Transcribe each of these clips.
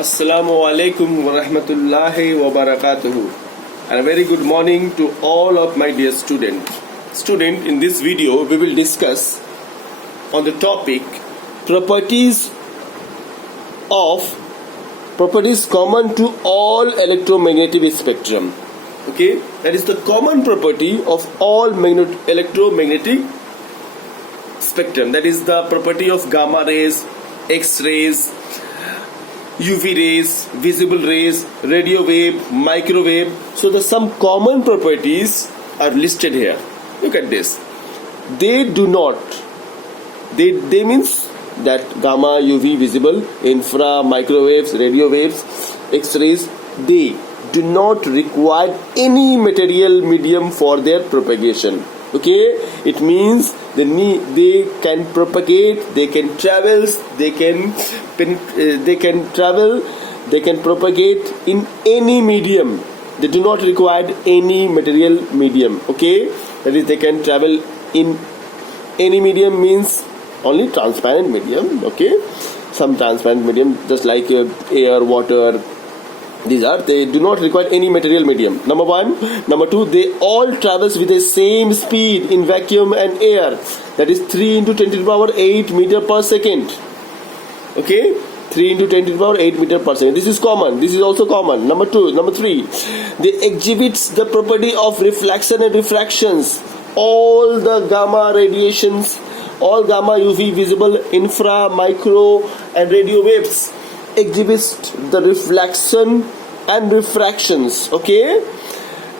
Assalamu alaikum wa rahmatullahi wa barakatuhu. And a very good morning to all of my dear students. In this video we will discuss on the topic properties common to all electromagnetic spectrum. Okay, that is the common property of all electromagnetic spectrum. That is the property of gamma rays, X-rays, UV rays, visible rays, radio wave, microwave. So some common properties are listed here. Look at this. They do not. They means that gamma, UV, visible, infra, microwaves, radio waves, X-rays. They do not require any material medium for their propagation. Okay, it means they can propagate, they can travel, they can propagate in any medium. They do not require any material medium. Okay, that is, they can travel in any medium means only transparent medium. Okay, some transparent medium just like air, water. They do not require any material medium. Number one. Number two, they all travels with the same speed in vacuum and air. That is 3 into 10 to the power 8 meter per second. Okay, 3 into 10 to the power 8 meter per second. This is common. This is also common. Number three, they exhibits the property of reflection and refractions. All the gamma radiations, all gamma, UV, visible, infra, micro, and radio waves exhibits the reflection and refractions. Okay,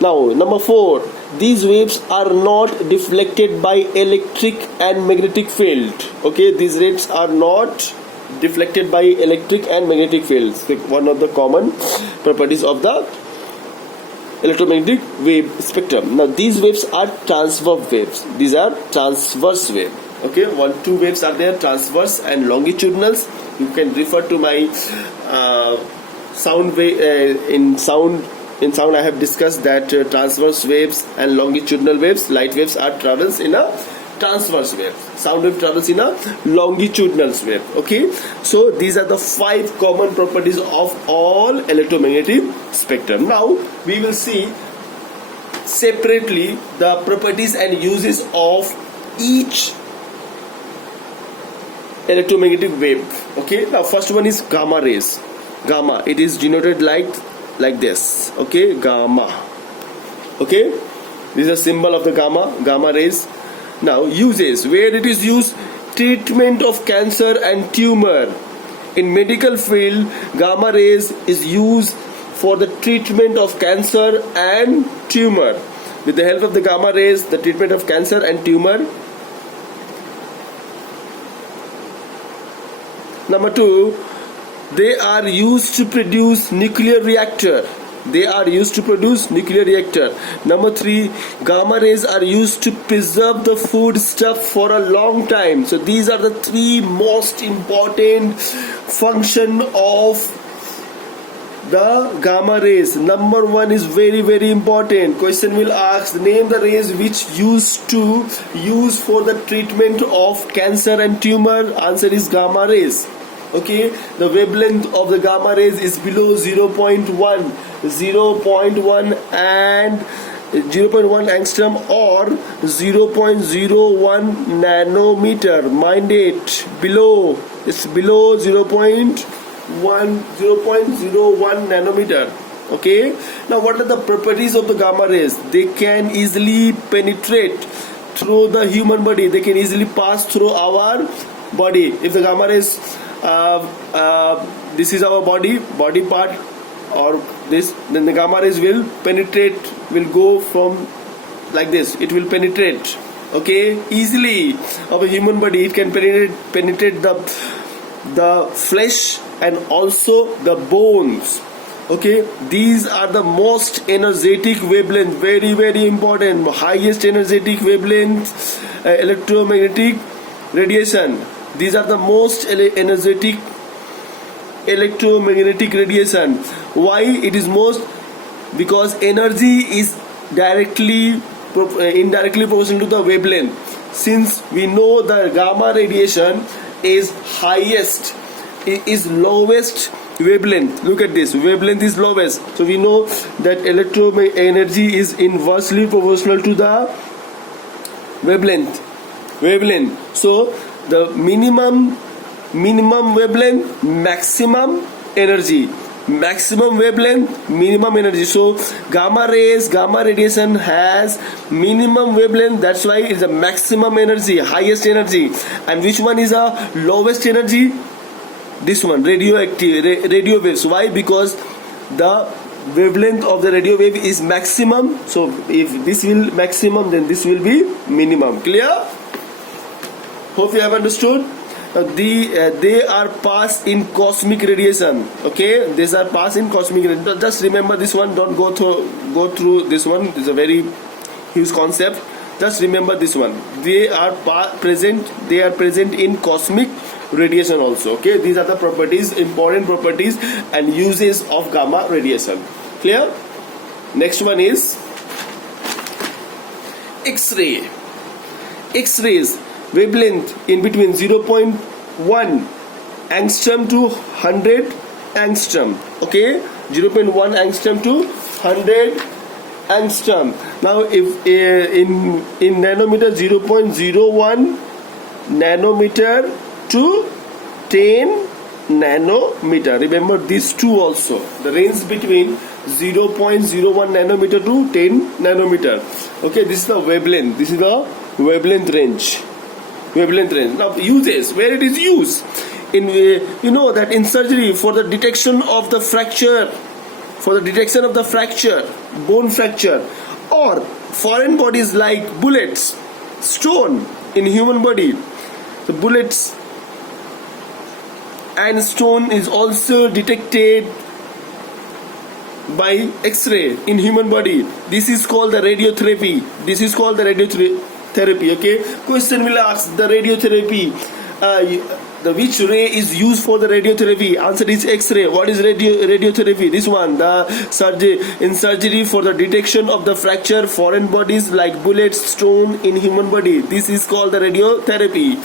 now number four, these waves are not deflected by electric and magnetic field. Okay, these rays are not deflected by electric and magnetic fields. One of the common properties of the electromagnetic wave spectrum. Now these waves are transverse waves. These are transverse wave. Okay, two waves are there, transverse and longitudinals. You can refer to my sound wave. In sound I have discussed that transverse waves and longitudinal waves, light waves are travels in a transverse wave. Sound wave travels in a longitudinal wave. Okay, so these are the 5 common properties of all electromagnetic spectrum. Now we will see separately the properties and uses of each electromagnetic wave. Okay, now first one is gamma rays. Gamma, it is denoted like this. Okay, gamma. Okay, this is a symbol of the gamma rays. Now uses, where it is used: treatment of cancer and tumor. In medical field, gamma rays is used for the treatment of cancer and tumor. With the help of the gamma rays, the treatment of cancer and tumor. Number 2, they are used to produce nuclear reactor. Number 3, gamma rays are used to preserve the food stuff for a long time. So these are the 3 most important function of the gamma rays. Number 1 is very, very important. Question will ask, name the rays which use for the treatment of cancer and tumor. Answer is gamma rays. Okay, the wavelength of the gamma rays is below 0.1 and 0.1 angstrom or 0.01 nanometer. Mind it, below 0.01 nanometer. Okay, now what are the properties of the gamma rays? They can easily penetrate through the human body. They can easily pass through our body. If the gamma rays, this is our body part, or this, then the gamma rays will go from like this. It will penetrate, okay, easily of a human body. It can penetrate the flesh and also the bones. Okay, these are the most energetic wavelength, very, very important, highest energetic wavelength electromagnetic radiation. These are the most energetic electromagnetic radiation. Why it is most? Because energy is indirectly proportional to the wavelength. Since we know the gamma radiation is lowest wavelength. Look at this, wavelength is lowest, so we know that electro energy is inversely proportional to the wavelength. So the minimum wavelength, maximum energy, maximum wavelength, minimum energy. So gamma radiation has minimum wavelength, that's why it's a maximum energy, highest energy. And which one is a lowest energy? This one, radio waves. Why? Because the wavelength of the radio wave is maximum, so if this will maximum, then this will be minimum. Clear? Hope you have understood. They are passed in cosmic radiation. Okay, these are passed in cosmic radiation. Just remember this one. Don't go through this one. It's a very huge concept. Just remember this one. They are present in cosmic radiation also. Okay, these are the properties, important properties and uses of gamma radiation. Clear? Next one is X-ray. X-rays wavelength in between 0.1 angstrom to 100 angstrom. Okay, 0.1 angstrom to 100 angstrom. Now if in nanometer, 0.01 nanometer to 10 nanometer. Remember these two also, the range between 0.01 nanometer to 10 nanometer. Okay, this is the wavelength. This is the wavelength range. Now uses, where it is used in, you know that in surgery for the detection of the fracture, bone fracture, or foreign bodies like bullets, stone in human body. The bullets and stone is also detected by X-ray in human body. This is called the radiotherapy. Okay, question will ask the radiotherapy, the which ray is used for the radiotherapy? Answer is X-ray. What is radiotherapy? This one, the surgery for the detection of the fracture, foreign bodies like bullets, stone in human body. This is called the radiotherapy.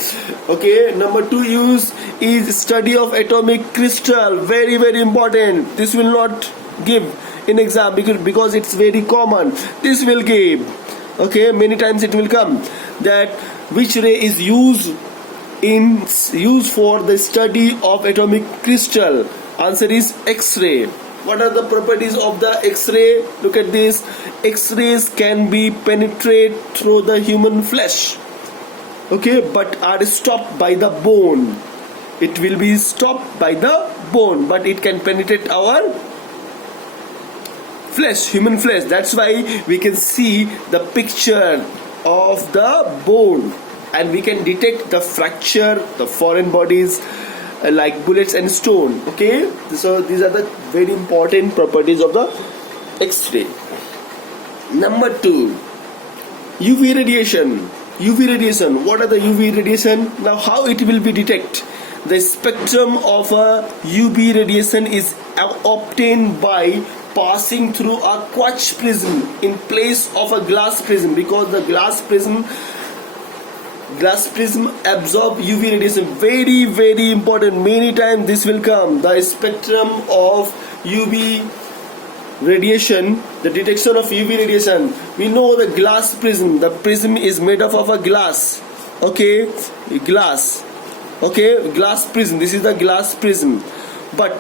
Okay, number 2 use is study of atomic crystal. Very important. This will not give in exam because it's very common. This will give. Okay, many times it will come that which ray is used for the study of atomic crystal. Answer is X-ray. What are the properties of the X-ray? Look at this. X-rays can be penetrate through the human flesh, okay, but are stopped by the bone. It will be stopped by the bone, but it can penetrate our flesh, human flesh. That's why we can see the picture of the bone and we can detect the fracture, the foreign bodies like bullets and stone. Okay, so these are the very important properties of the X-ray. Number 2, UV radiation. What are the UV radiation? Now how it will be detected? The spectrum of a UV radiation is obtained by passing through a quartz prism in place of a glass prism, because the glass prism absorb UV radiation. Very important. Many times this will come. The spectrum of UV radiation, the detection of UV radiation. We know the glass prism. The prism is made up of a glass. Okay, glass. Okay, glass prism. This is the glass prism. But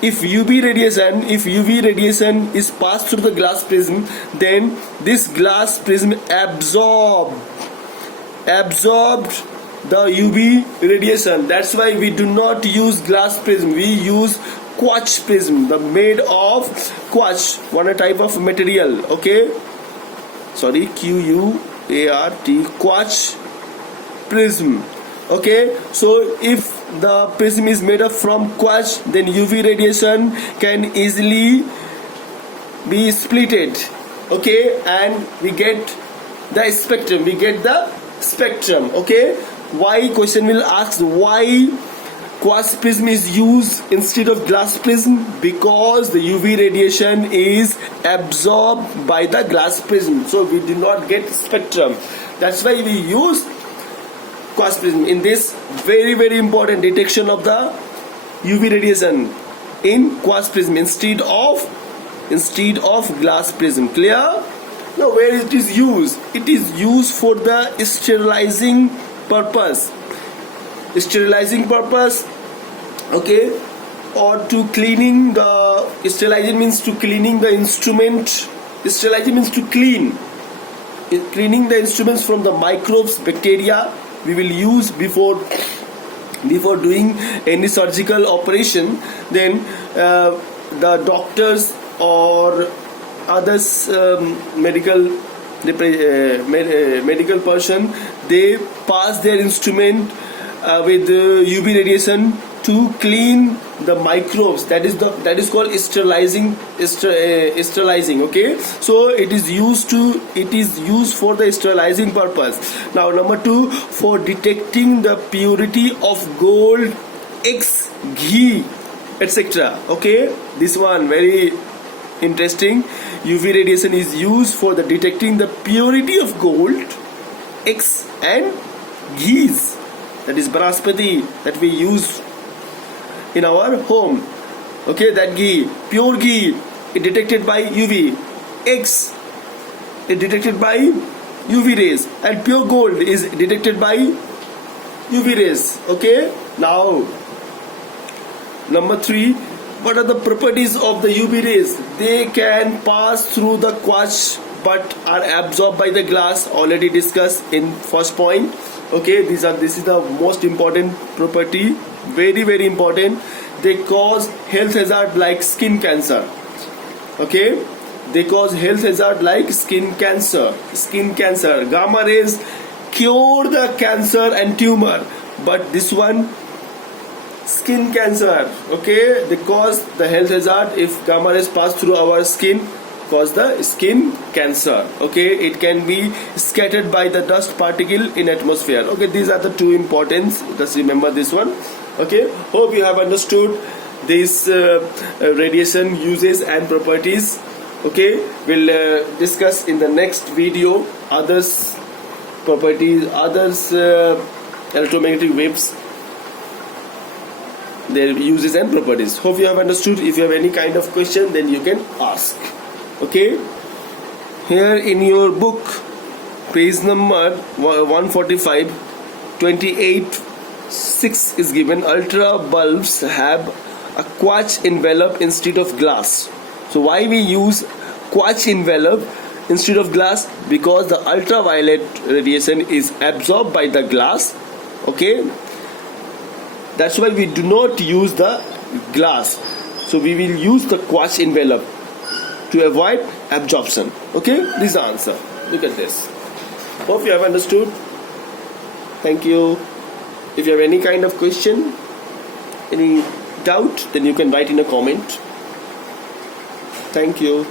if UV radiation is passed through the glass prism, then this glass prism absorbed the UV radiation. That's why we do not use glass prism. We use quartz prism, the made of quartz, one type of material. Okay, sorry, QUART, quartz prism. Okay, so if the prism is made up from quartz, then UV radiation can easily be splitted. Okay, and we get the spectrum. Okay, why? Question will ask why quartz prism is used instead of glass prism? Because the UV radiation is absorbed by the glass prism, so we do not get spectrum. That's why we use quartz prism in this very important detection of the UV radiation. in quartz prism instead of glass prism. Clear? Now where it is used? It is used for the sterilizing purpose. Okay, or to cleaning the sterilizing means to cleaning the instrument. Sterilizing means to cleaning the instruments from the microbes, bacteria we will use before doing any surgical operation. Then the doctors or others medical person, they pass their instrument with UV radiation to clean the microbes. That is called sterilizing. Okay, so it is used for the sterilizing purpose. Now number 2, for detecting the purity of gold, eggs, ghee, etc. Okay, this one very interesting. UV radiation is used for the detecting the purity of gold, eggs and ghees, that is banaspati, that we use in our home. Okay, that ghee, pure ghee, is detected by UV. Eggs is detected by UV rays, and pure gold is detected by UV rays. Okay, now number 3, what are the properties of the UV rays? They can pass through the quartz but are absorbed by the glass, already discussed in first point. Okay, this is the most important property, very very important. They cause health hazard like skin cancer. Okay, they cause health hazard like skin cancer. Gamma rays cure the cancer and tumor, but this one, skin cancer, okay, they cause the health hazard. If gamma rays pass through our skin, cause the skin cancer. Okay, it can be scattered by the dust particle in atmosphere. Okay, these are the 2 importance. Just remember this one. Okay, hope you have understood this radiation uses and properties. Okay, we'll discuss in the next video others properties, others electromagnetic waves, their uses and properties. Hope you have understood. If you have any kind of question, then you can ask. Okay, here in your book, page number 145, 28.6 is given. Ultra bulbs have a quartz envelope instead of glass. So why we use quartz envelope instead of glass? Because the ultraviolet radiation is absorbed by the glass. Okay, that's why we do not use the glass. So we will use the quartz envelope to avoid absorption. Okay, this is the answer. Look at this. Hope you have understood. Thank you. If you have any kind of question, any doubt, then you can write in a comment. Thank you.